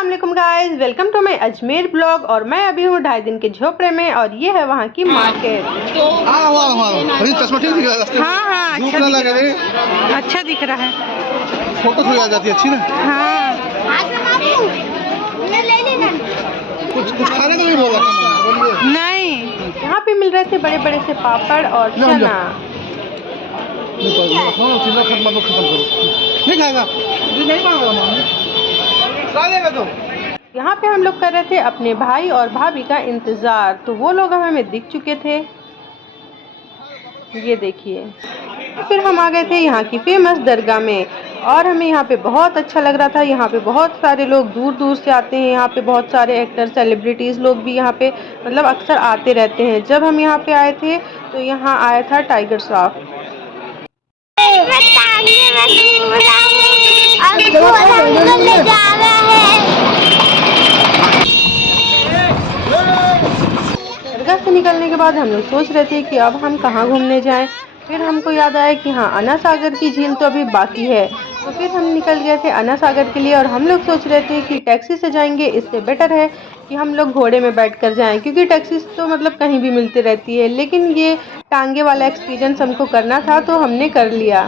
अस्सलाम वालेकुम guys, welcome to my Ajmer blog. और मैं अभी हूँ 2.5 दिन के झोपड़े में और ये है वहाँ की मार्केट। हाँ अच्छा दिख रहा है। फोटो थोड़ी आ जाती है अच्छी ना। हाँ कुछ खाने को नहीं बोल रहा। नहीं, यहाँ पे मिल रहे थे बड़े बड़े से पापड़ और चना। नहीं खाएगा, नहीं खाएगा तो। यहाँ पे हम लोग कर रहे थे अपने भाई और भाभी का इंतज़ार, तो वो लोग हमें दिख चुके थे। ये देखिए, फिर हम आ गए थे यहाँ की फेमस दरगाह में और हमें यहाँ पे बहुत अच्छा लग रहा था। यहाँ पे बहुत सारे लोग दूर दूर से आते हैं। यहाँ पे बहुत सारे एक्टर सेलिब्रिटीज़ लोग भी यहाँ पे मतलब अक्सर आते रहते हैं। जब हम यहाँ पे आए थे तो यहाँ आया था टाइगर श्रॉफ। दरगाह से निकलने के बाद हम लोग सोच रहे थे कि अब हम कहाँ घूमने जाएं। फिर हमको याद आया कि हाँ, अन्ना सागर की झील तो अभी बाकी है। तो फिर हम निकल गए थे अन्ना सागर के लिए और हम लोग सोच रहे थे कि टैक्सी से जाएंगे, इससे बेटर है कि हम लोग घोड़े में बैठकर जाएं, क्योंकि टैक्सी तो मतलब कहीं भी मिलती रहती है। लेकिन ये टांगे वाला एक्सपीरियंस हमको करना था तो हमने कर लिया।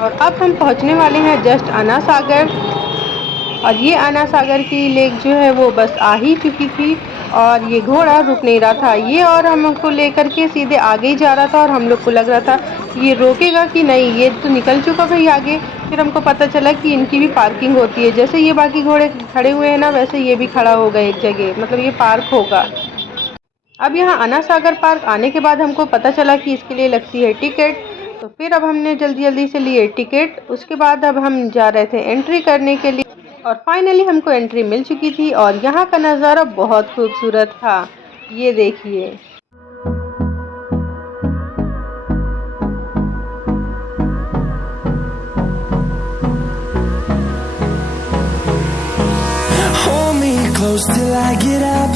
और अब हम पहुंचने वाले हैं जस्ट अन्ना सागर। और ये अन्ना सागर की लेक जो है वो बस आ ही चुकी थी और ये घोड़ा रुक नहीं रहा था। ये और हमको लेकर के सीधे आगे ही जा रहा था और हम लोग को लग रहा था कि ये रोकेगा कि नहीं, ये तो निकल चुका भाई आगे। फिर हमको पता चला कि इनकी भी पार्किंग होती है। जैसे ये बाकी घोड़े खड़े हुए हैं ना, वैसे ये भी खड़ा होगा एक जगह, मतलब ये पार्क होगा। अब यहाँ अन्ना सागर पार्क आने के बाद हमको पता चला कि इसके लिए लगती है टिकट। तो फिर अब हमने जल्दी जल्दी से लिए टिकट। उसके बाद अब हम जा रहे थे एंट्री करने के लिए और फाइनली हमको एंट्री मिल चुकी थी और यहाँ का नज़ारा बहुत खूबसूरत था। ये देखिए, Close till I get up.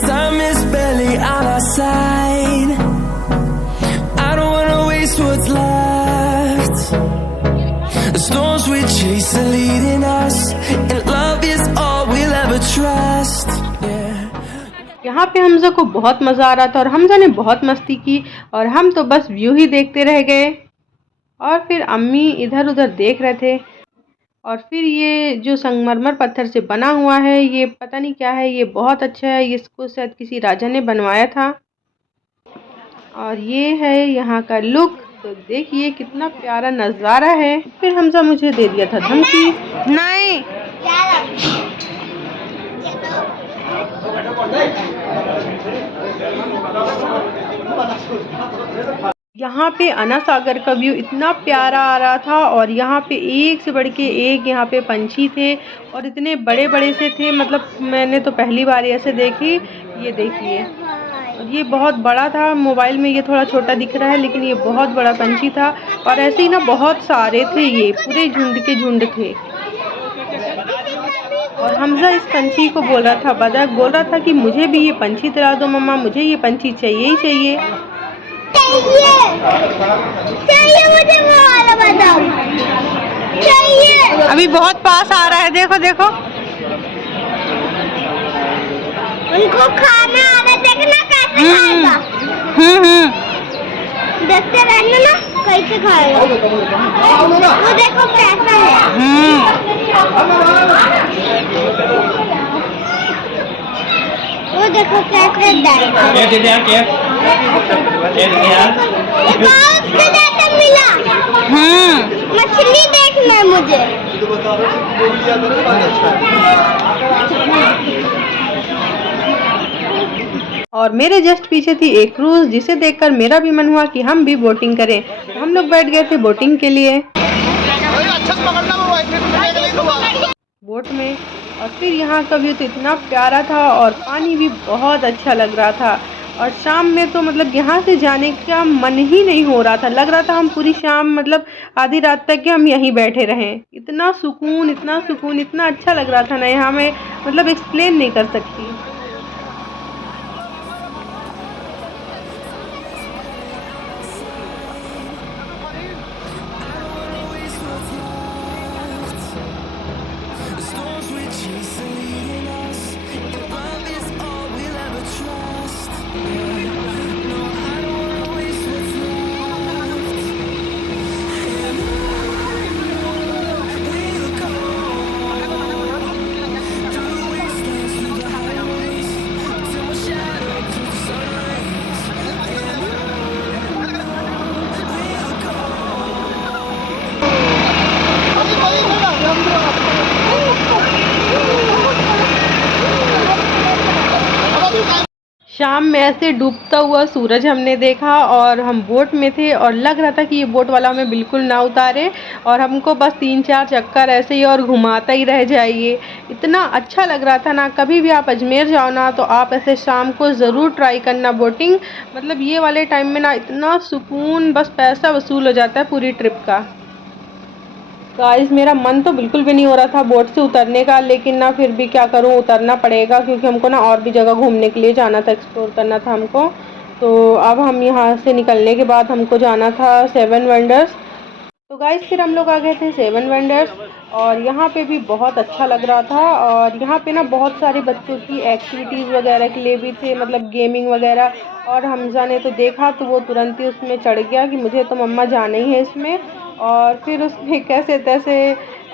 Time is barely on our side. I don't wanna waste what's left. The storms we chase are leading us, and love is all we'll ever trust. यहाँ पे हमजा को बहुत मज़ा आ रहा था और हमजा ने बहुत मस्ती की और हम तो बस व्यू ही देखते रह गए। और फिर अम्मी इधर उधर देख रहे थे। और फिर ये जो संगमरमर पत्थर से बना हुआ है, ये पता नहीं क्या है, ये बहुत अच्छा है। इसको शायद किसी राजा ने बनवाया था। और ये है यहाँ का लुक, तो देखिए कितना प्यारा नज़ारा है। फिर हमजा मुझे दे दिया था धमकी, नहीं यहाँ पे अन्ना सागर का व्यू इतना प्यारा आ रहा था और यहाँ पे एक से बढ़ के एक यहाँ पे पंछी थे और इतने बड़े बड़े से थे, मतलब मैंने तो पहली बार ऐसे देखे। ये देखिए, और ये बहुत बड़ा था। मोबाइल में ये थोड़ा छोटा दिख रहा है लेकिन ये बहुत बड़ा पंछी था। और ऐसे ही ना बहुत सारे थे, ये पूरे झुंड के झुंड थे। और हमजा इस पंछी को बोल रहा था, बतख बोल रहा था कि मुझे भी ये पंछी दिला दो मम्मा, मुझे ये पंछी चाहिए ही चाहिए। चाहिए मुझे वो वाला बदाम चाहिए। अभी बहुत पास आ रहा है, देखो देखो उनको खाना आ रहा, देखना कैसे खाएगा। देखते रहना ना कैसे खाएगा। वो देखो कैसा है। वो देखो कैसे मिला। मछली देखना है मुझे। और मेरे जस्ट पीछे थी एक क्रूज, जिसे देखकर मेरा भी मन हुआ कि हम भी बोटिंग करें। तो हम लोग बैठ गए थे बोटिंग के लिए बोट में। और फिर यहाँ का व्यू तो इतना प्यारा था और पानी भी बहुत अच्छा लग रहा था। और शाम में तो मतलब यहाँ से जाने का मन ही नहीं हो रहा था। लग रहा था हम पूरी शाम मतलब आधी रात तक के हम यहीं बैठे रहें। इतना सुकून, इतना सुकून, इतना अच्छा लग रहा था ना यहाँ में, मतलब एक्सप्लेन नहीं कर सकती। शाम में ऐसे डूबता हुआ सूरज हमने देखा और हम बोट में थे और लग रहा था कि ये बोट वाला हमें बिल्कुल ना उतारे और हमको बस 3-4 चक्कर ऐसे ही और घुमाता ही रह जाइए। इतना अच्छा लग रहा था ना। कभी भी आप अजमेर जाओ ना तो आप ऐसे शाम को ज़रूर ट्राई करना बोटिंग। मतलब ये वाले टाइम में ना इतना सुकून, बस पैसा वसूल हो जाता है पूरी ट्रिप का। गाइस मेरा मन तो बिल्कुल भी नहीं हो रहा था बोट से उतरने का, लेकिन ना फिर भी क्या करूं, उतरना पड़ेगा क्योंकि हमको ना और भी जगह घूमने के लिए जाना था, एक्सप्लोर करना था हमको। तो अब हम यहाँ से निकलने के बाद हमको जाना था 7 वंडर्स। तो गाइस फिर हम लोग आ गए थे 7 वंडर्स और यहाँ पे भी बहुत अच्छा लग रहा था। और यहाँ पे ना बहुत सारे बच्चों की एक्टिविटीज़ वगैरह के लिए भी थे, मतलब गेमिंग वगैरह। और हमजा ने तो देखा तो वो तुरंत ही उसमें चढ़ गया कि मुझे तो मम्मा जाना ही है इसमें। और फिर उसमें कैसे तैसे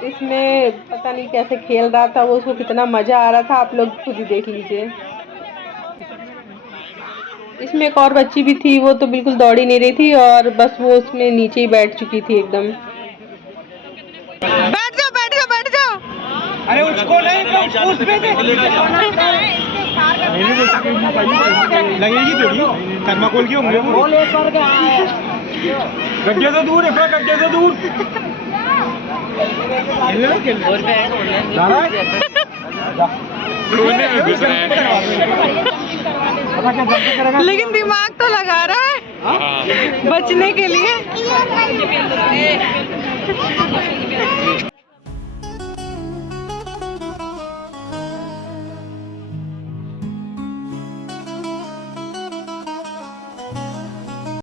इसमें पता नहीं कैसे खेल रहा था वो, उसको कितना मज़ा आ रहा था, आप लोग खुद ही देख लीजिए। इसमें एक और बच्ची भी थी, वो तो बिल्कुल दौड़ ही नहीं रही थी और बस वो उसमें नीचे ही बैठ चुकी थी एकदम। बैठ जाओ बैठ जाओ बैठ जाओ। अरे उसको नहीं, उस पे लगेगी थोड़ी, थर्माकोल की होंगे वो। गड्ढे से दूर है, गड्ढे से दूर। लेकिन दिमाग तो लगा रहा है बचने के लिए।